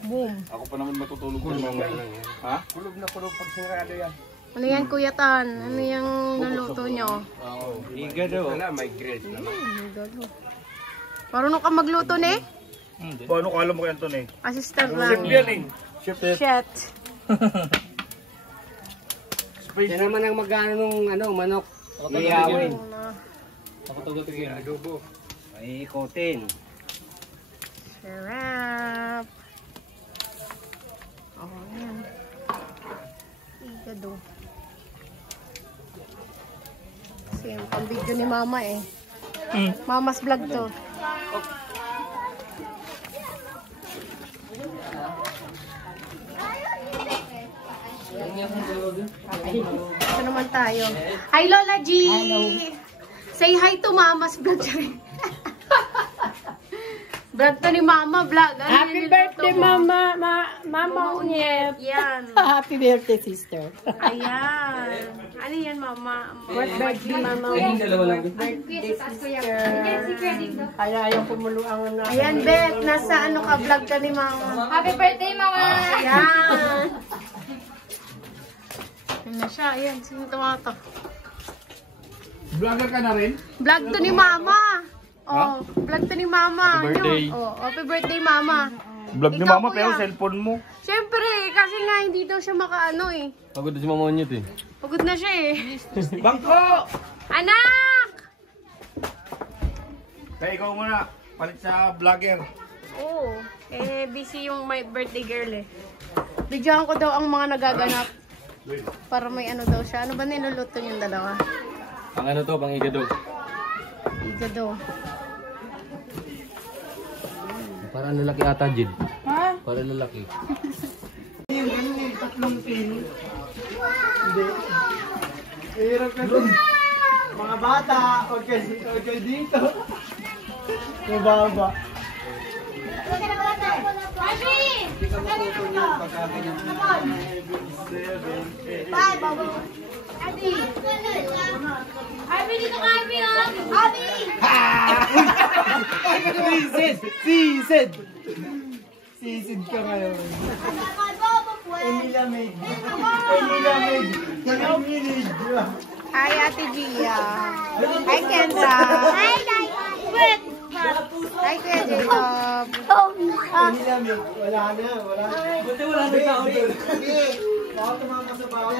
Boom. Ako pa naman matutulog ko naman. Ha? Kulog na kulog pag sinarado yan. Ano yan, Kuya Tan? Ano yung naluto nyo? Higado. Wala, may grace naman. Higado. Marunong ka magluto, ne? Paano ka alam mo kaya ito eh? Assistant lang. Chef yan eh. Chef. Yan naman ang mag-ano nung manok. Iyawin. Ako taga-tigil. Adobo. Ay, ikotin. Sarap. Oh, yan. Higado. Kasi yung pang-video ni Mama eh. Mama's vlog to. Ito naman tayo. Hi Lola G! Hello. Say hi to Mama's vlog. Vlog to ni Mama vlog. Ano Happy birthday, Mama! Mama Unyep! Yan. Happy birthday, sister! Ayan. Ano yan, Mama? Birthday, Mama Unyep! Birthday, sister! Kaya ayaw kumuluan na. Ayan, Beth. Nasa ano ka, vlog ka ni Mama. Happy birthday, Mama! Ayan. Ayan na siya. Ayan. Sino tumato? Vlogger ka na rin? Vlog to ni Mama. Oh, vlog to ni Mama. Happy birthday. Oh, happy birthday, Mama. Vlog ni Ikaw, Mama pero Kuya. cellphone mo. Siyempre, kasi nga hindi daw siya makaano eh. Pagod na si Mama Onyet eh. Pagod na siya eh. Bangko! Anak! Kaya ikaw muna. Palit sa vlogger. Oo. Busy yung my birthday girl eh. Bigyan ko daw ang mga nagaganap. Para may ano daw siya. Ano ba niluluto yung dalawa? Pang ano to? Pang igado. Igado. Para lalaki ata, Jid. Ha? Para lalaki. Hirap na dun. Mga bata, okay dito. Mababa. Hindi ka matuto niya pagkakanya. 5, Babo. Abi. Abi, dito ka, Abi, oh. Abi! Sisid! Sisid ka ngayon. Inilamig. Inilamig. Hi, Ate Gia. Hi, Kendra. Hi, guys. Wait. Hi, Kuya Jacob. Inilamig. Wala na. Buti wala na tao doon. Baka tumama sa bawal.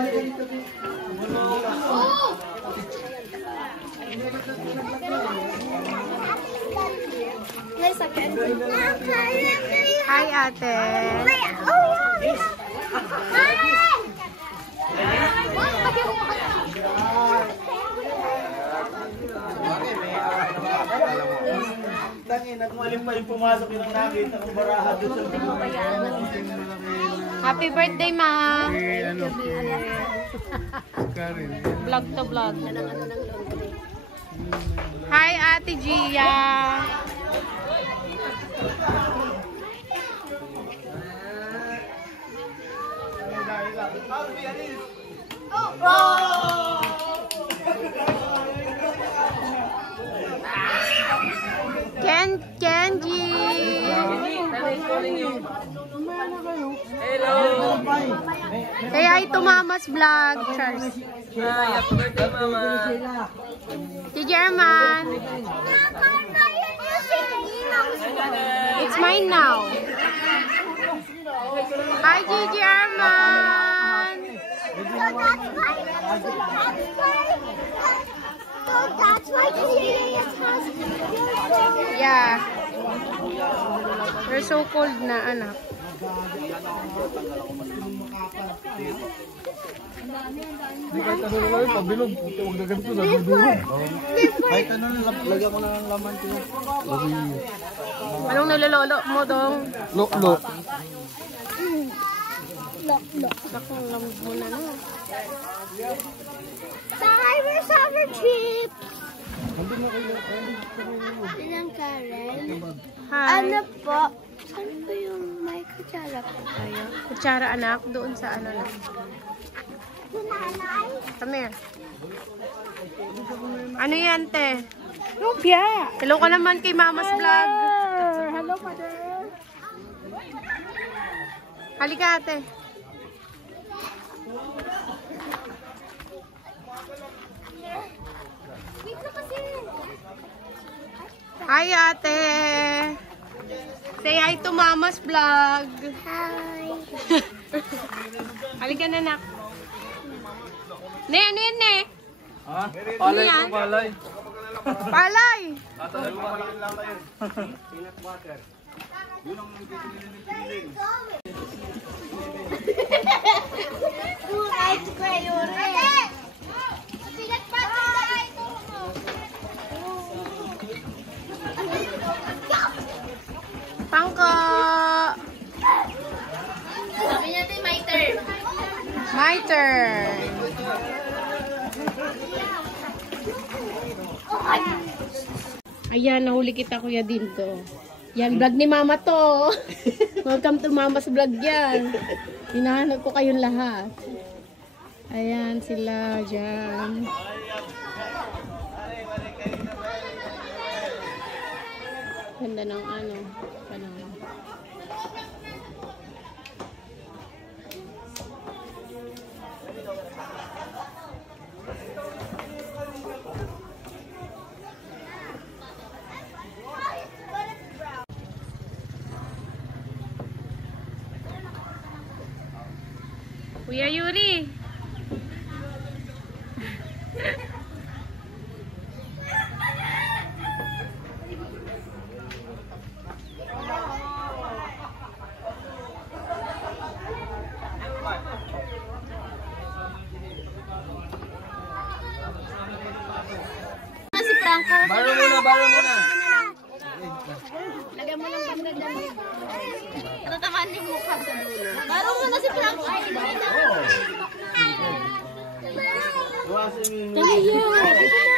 Hi, Ate. Tangin, at maling pa yung pumasok yung nakita kong baraha doon sa Happy birthday, Ma. Vlog to vlog. Hi, Ate Gia. Kenji. Hello! Kaya ito Mama's vlog, Charles. Happy birthday, Mama! Si German. It's mine now. Hi, Gigi Arman. That's why Julia's house is beautiful. Yeah. You're so cold na, anak. Hindi kahit ano naman yun, pabilog. Huwag na ganito, nagdudurog. Kahit ano na, lagyan ko na ng laman. Anong nilololo mo, Dong? Lo. Naku, lamig mo na, no? Bye, we're summer trips. Ilang Karen? Hi. Ano po? Saan po yung may kutsara po kayo? Kutsara, anak. Doon sa ano na. Nanay? Come here. Ano yan, te? Lumpia! Hello ka naman kay Mama's Vlog. Hello, mother. Halika ate. Hi ate! Say hi to Mama's Vlog. Hi. Halika na nak. Ne, ano yan ne? Ha? Palay yan? po, palay. Palay! Ice cream yun eh. Matigas pa ito sa ice Pangko! Sabi niya ito, my turn. My turn. Ayan, nahuli kita kuya Dinto. Yan, vlog ni Mama to. Welcome to Mama's Vlog yan. Hinahanap ko kayong lahat. Ayan sila dyan. Ganda ng ano, panahon. Kuya Yuri. Si Franco. Baro muna, baro muna. Lagyan mo ng pagdala mo. Natatamaan yung mukha sa dulo. Baro mo na si Franco. Ay, iba na. Iwasan mo yung... Tayo.